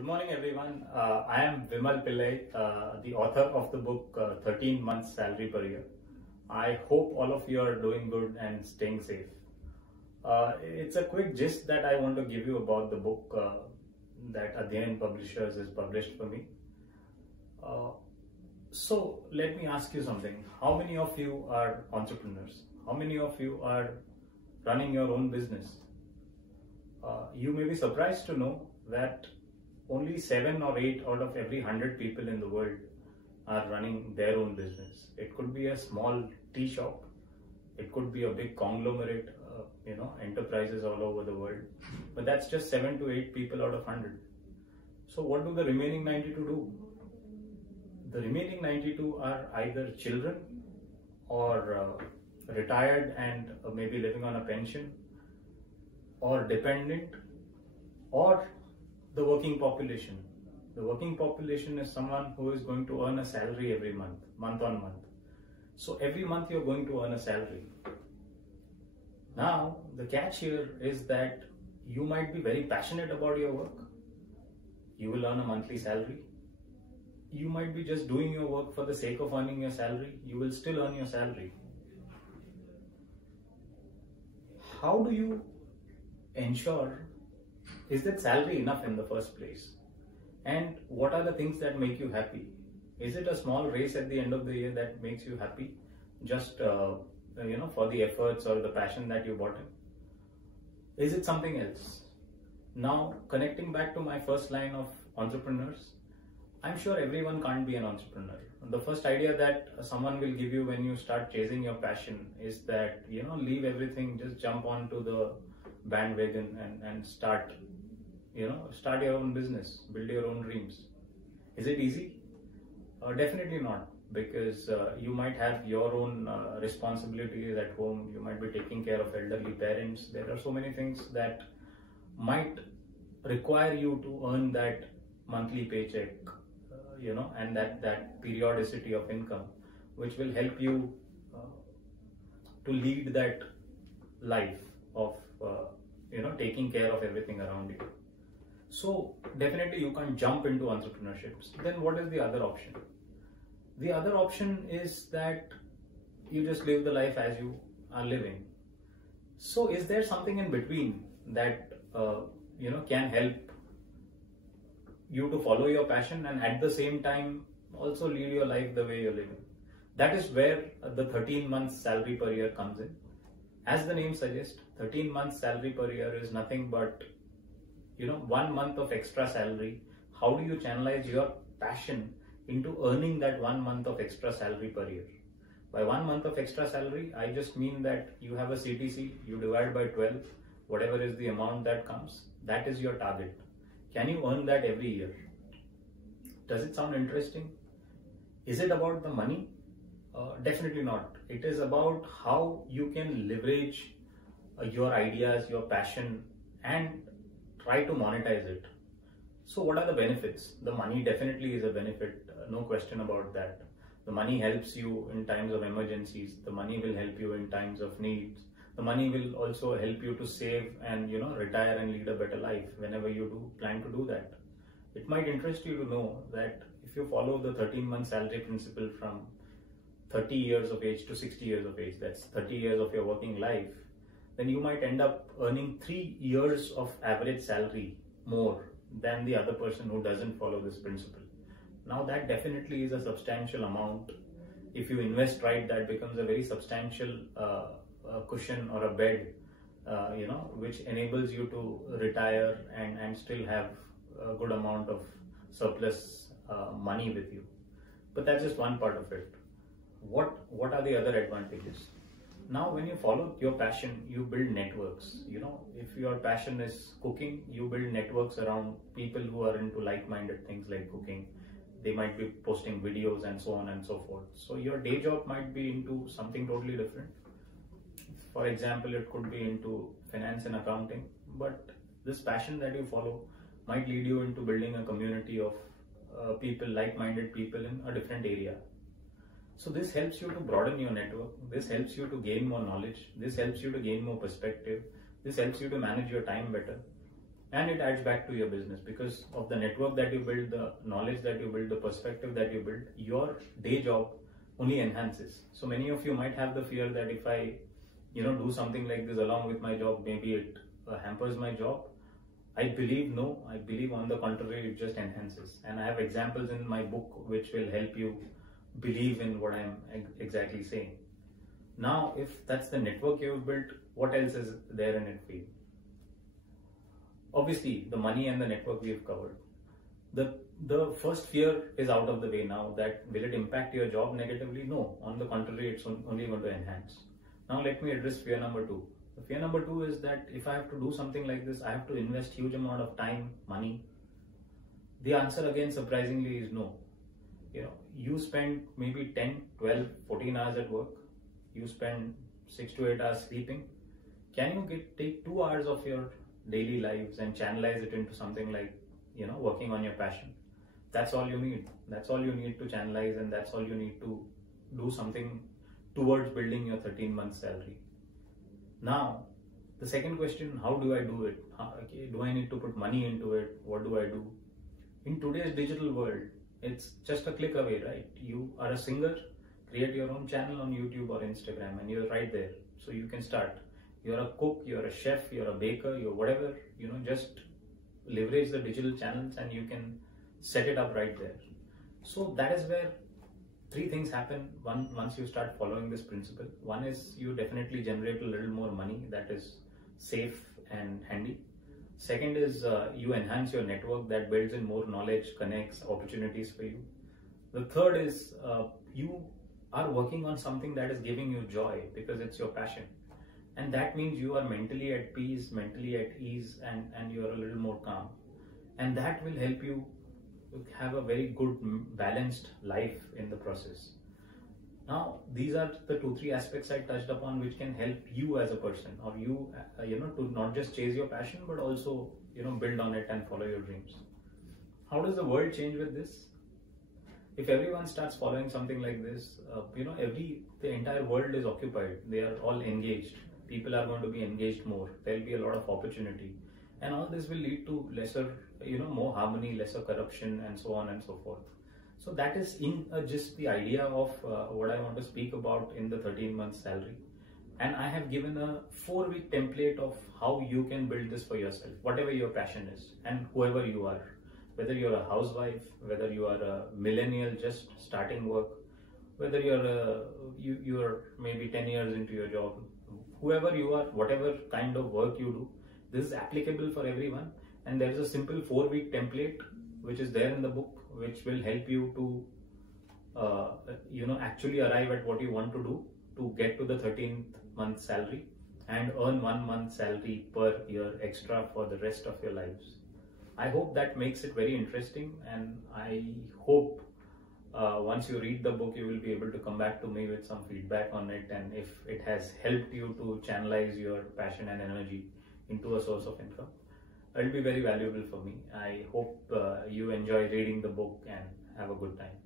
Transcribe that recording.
Good morning, everyone. I am Vimal Pillai, the author of the book 13 Months Salary Per Year. I hope all of you are doing good and staying safe. It's a quick gist that I want to give you about the book that Adhyayan Publishers has published for me. So let me ask you something. How many of you are entrepreneurs? How many of you are running your own business? You may be surprised to know that only 7 or 8 out of every 100 people in the world are running their own business. It could be a small tea shop. It could be a big conglomerate, enterprises all over the world. But that's just 7 to 8 people out of 100. So what do the remaining 92 do? The remaining 92 are either children or retired and maybe living on a pension, or dependent, or the working population. The working population is someone who is going to earn a salary every month, month on month. So every month you're going to earn a salary. Now, the catch here is that you might be very passionate about your work. You will earn a monthly salary. You might be just doing your work for the sake of earning your salary. You will still earn your salary. How do you ensure, is that salary enough in the first place? And what are the things that make you happy? Is it a small race at the end of the year that makes you happy? Just, for the efforts or the passion that you brought in? Is it something else? Now, connecting back to my first line of entrepreneurs, I'm sure everyone can't be an entrepreneur. The first idea that someone will give you when you start chasing your passion is that, leave everything, just jump onto the bandwagon and start your own business, build your own dreams. Is it easy? Definitely not, because you might have your own responsibilities at home. You might be taking care of elderly parents. There are so many things that might require you to earn that monthly paycheck, and that periodicity of income, which will help you to lead that life of taking care of everything around you. So definitely you can't jump into entrepreneurship. Then what is the other option? The other option is that you just live the life as you are living. So is there something in between that can help you to follow your passion and at the same time also lead your life the way you're living? That is where the 13 months salary per year comes in. As the name suggests, 13 months salary per year is nothing but 1 month of extra salary. How do you channelize your passion into earning that 1 month of extra salary per year? By 1 month of extra salary, I just mean that you have a CTC, you divide by 12, whatever is the amount that comes, that is your target. Can you earn that every year? Does it sound interesting? Is it about the money? Definitely not. It is about how you can leverage your ideas, your passion, and try to monetize it. So what are the benefits? The money definitely is a benefit, no question about that. The money helps you in times of emergencies. The money will help you in times of needs. The money will also help you to save and retire and lead a better life whenever you do plan to do that. It might interest you to know that if you follow the 13-month salary principle from 30 years of age to 60 years of age, that's 30 years of your working life, then you might end up earning 3 years of average salary more than the other person who doesn't follow this principle. Now that definitely is a substantial amount. If you invest right, that becomes a very substantial cushion or a bed, which enables you to retire and still have a good amount of surplus money with you. But that's just one part of it. What are the other advantages? Now, when you follow your passion, you build networks. If your passion is cooking, you build networks around people who are into like-minded things like cooking. They might be posting videos and so on and so forth. So your day job might be into something totally different. For example, it could be into finance and accounting, but this passion that you follow might lead you into building a community of people, like-minded people in a different area. So this helps you to broaden your network. This helps you to gain more knowledge. This helps you to gain more perspective. This helps you to manage your time better. and it adds back to your business because of the network that you build, the knowledge that you build, the perspective that you build. Your day job only enhances. So many of you might have the fear that if I do something like this along with my job, maybe it hampers my job. I believe no, I believe on the contrary, it just enhances. And I have examples in my book which will help you believe in what I'm exactly saying. Now, if that's the network you've built, what else is there in it for you? Obviously, the money and the network we've covered. The first fear is out of the way now, that will it impact your job negatively? No, on the contrary, it's only going to enhance. Now let me address fear number 2. The fear number 2 is that if I have to do something like this, I have to invest huge amount of time, money. The answer again surprisingly is no. You spend maybe 10, 12, 14 hours at work. You spend 6 to 8 hours sleeping. Can you take 2 hours of your daily lives and channelize it into something like, working on your passion? That's all you need. That's all you need to channelize, and that's all you need to do something towards building your 13-month salary. Now, the second question, how do I do it? Do I need to put money into it? What do I do? In today's digital world, it's just a click away, right? You are a singer, create your own channel on YouTube or Instagram, and you're right there. So you can start. You're a cook, you're a chef, you're a baker, you're whatever, just leverage the digital channels and you can set it up right there. So that is where 3 things happen once you start following this principle. One is you definitely generate a little more money that is safe and handy. Second is you enhance your network that builds in more knowledge, connects, opportunities for you. The third is you are working on something that is giving you joy because it's your passion. And that means you are mentally at peace, mentally at ease, and you are a little more calm. And that will help you have a very good balanced life in the process. Now, these are the 2-3 aspects I touched upon which can help you as a person, or you to not just chase your passion but also build on it and follow your dreams. How does the world change with this? If everyone starts following something like this, the entire world is occupied. They are all engaged. People are going to be engaged more. There will be a lot of opportunity, and all this will lead to lesser, more harmony, lesser corruption, and so on and so forth. So that is in just the idea of what I want to speak about in the 13-month salary. And I have given a 4-week template of how you can build this for yourself, whatever your passion is, and whoever you are. Whether you're a housewife, whether you are a millennial just starting work, whether you're maybe 10 years into your job, whoever you are, whatever kind of work you do, this is applicable for everyone. And there is a simple 4-week template which is there in the book, which will help you to actually arrive at what you want to do to get to the 13th month salary and earn 1 month salary per year extra for the rest of your lives. I hope that makes it very interesting, and I hope once you read the book you will be able to come back to me with some feedback on it, and if it has helped you to channelize your passion and energy into a source of income, it will be very valuable for me. I hope you enjoy reading the book and have a good time.